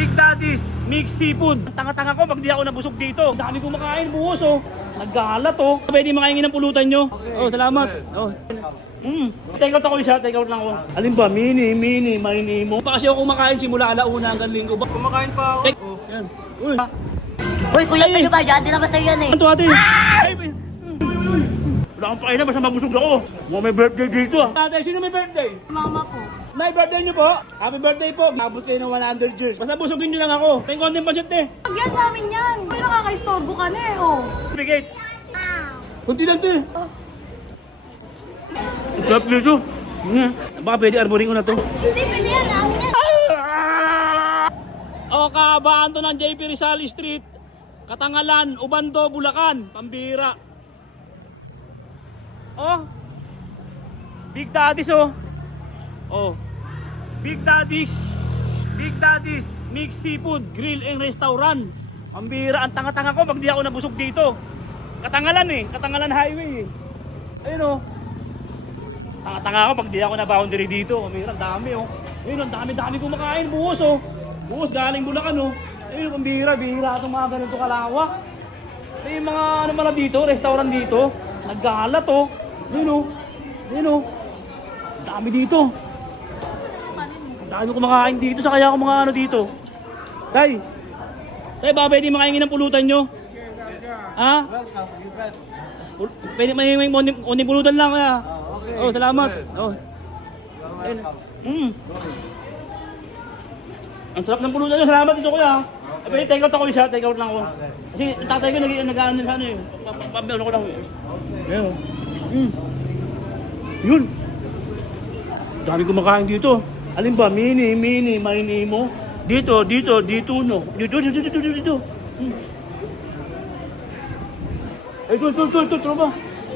Big Daddy's Mixed Seafood. Tanga-tanga ko pag di ako nabusog dito. Dami kumakain, buhos oh. Nagkalat oh. Pwede makaingin ng pulutan nyo. Okay. Oh, salamat. Oh. Take out ako isa, take out lang ako. Alin ba? Mini, mini mo. Pa kasi ako kumakain simula alauna hanggang linggo. Kumakain pa ako. Oh, yan. Uy. Uy, kuya, sa'yo ba? Yan din naman sa'yo yan eh. Ano to ate? Ay, wala akong pakailan, basta mabusog ako. May birthday dito ah. Ate, sino may birthday? Mama po. May birthday niyo po? Happy birthday po. Abot kayo ng 100 years. Basta busugin niyo lang ako. May konting pancit eh. Pag yan sa amin yan. Uy, nakaka-istorbo ka na eh, oh. Bigay. Kunti lang to eh. Sarap dito. Baka pwede arborin ko na to. Hindi, pwede yan. Amin yan. O kabaan to ng JP Rizal Street. Katangalan, Ubando, Bulacan. Pambira. Oh. Big Daddy's oh. Oh. Big Daddy's Mixed Seafood Grill and Restaurant. Pambira. Ang tanga-tanga ko pag di ako nabusog dito. Katangalan eh. Katangalan Highway eh. Ayun oh. Tanga-tanga ako pag di ako na boundary dito. Pambira. Ang dami oh. Ayun, ang dami kumakain. Buhos oh. Buhos galing Bulacan oh. Ayun, pambira. Bihira itong mga ganito kalawak. Ay, mga ano pala dito. Restaurant dito. Nagkalat oh. Ayun oh. Ayun oh. Ang dami dito. Ang dami kumakain dito. Sa kaya ako mga ano dito. Tay, ba pwede makaingin ng pulutan nyo? Ha? Pwede may unang pulutan lang kaya. Oh, salamat. Oh. Ang sarap ng pulutan nyo. Salamat dito kuya. Pwede take out ako isa. Take out lang ako. Kasi tatay ko nag-ano sa ano eh. Pambiyon ko lang eh. Ayun. Yun. Dami kumakain dito. Alin ba? Mini mo. Dito no. Dito. Ay, ito, tropa.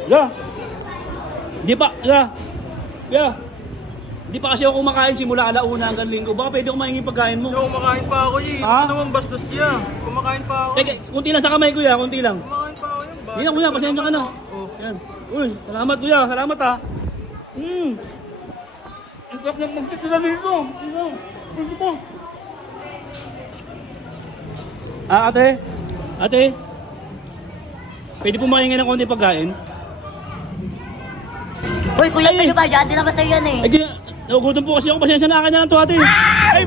Yeah. Di pa, yeah. Di pa kasi ako kumakain simula alauna hanggang linggo. Baka pwede ako mahingi pagkain mo. Kumakain pa ako eh. Ha? Ano naman bastos niya? Kumakain pa ako. Teka, kunti lang sa kamay kuya, kunti lang. Kumakain pa ako yan. Yan kuya, pasensya ka na. Oh. Yan. Uy, salamat kuya, salamat ha. Ang sarap ng magkita na dito. Dito. Ate. Pwede po mahingi ng konti pagkain? Uy, kuya, sa'yo ba? Yan din naman sa'yo yan eh. Ay, nagugutom po kasi ako. Pasensya na akin na lang to ate. Ay,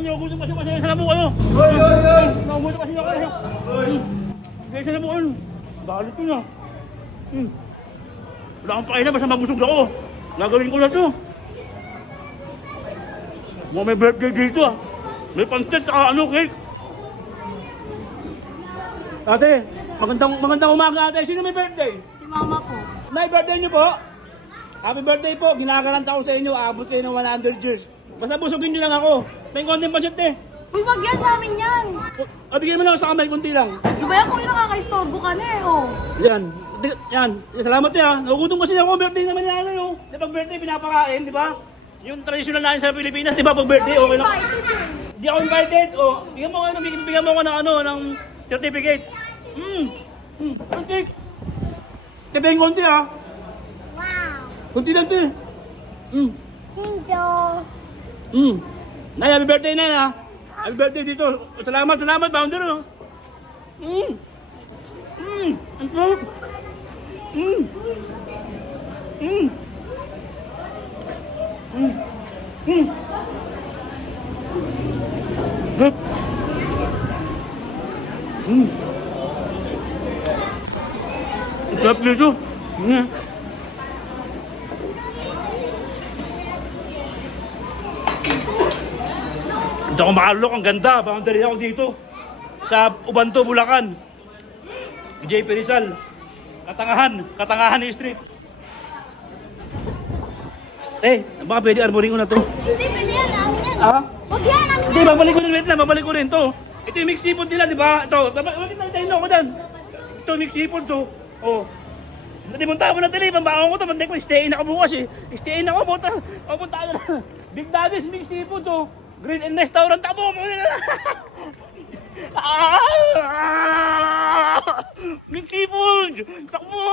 nagugutom kasi pasensya na po kayo. Nagugutom kasi ako. Pasensya na po kayo. Galit ko na. Wala akong pakailan, basta mabusog ako. Gagawin ko na to. May birthday dito ah. May pancit saka ano, cake. Ate, magandang umaga ate. Sino may birthday? Si mama po. May birthday niyo po? Happy birthday po. Ginagaranta ko sa inyo. Abot kayo ng 100 years. Basta busugin niyo lang ako. May konting pancit eh. Uy, wag yan sa amin yan. Bigyan mo lang ako sa kamay, konti lang. Di ba yan kung nakaka-istorbo ka na eh, oh. Yan. Salamat ya. Nagugutom kasi ako. Birthday naman yan ano. Di pag birthday pinapakain, di ba? Yung traditional natin sa Pilipinas, di ba pag birthday okay lang. Di ako invited. Oh, bigyan mo ako ng ano, ng certificate. Konti. Tibing konti ah. Wow. Konti lang to eh. Nay, happy birthday na ha. Happy birthday dito. Salamat, Bounder. Oh. Ang sarap. Ang sarap dito. Hindi ako makalok, ang ganda. Boundary ako dito. Sa Ubando, Bulacan. JP Rizal. Katangahan Street. Baka pwede arborin ko na to. Hindi, pwede yan. Amin yan. Ha? Wag yan, amin Hindi, yan. babalik ko rin to. Ito yung mixed seafood nila, di ba? Ito, bakit nantayin ako dyan? Ito mixed seafood to. Oh. Hindi mo tayo na tali, pambaon ko to. Bantay ko, stay in ako bukas eh. Stay in ako, punta tayo na. Big Daddy's mixed seafood to. Grill and restaurant ako. Mixed seafood! Takbo!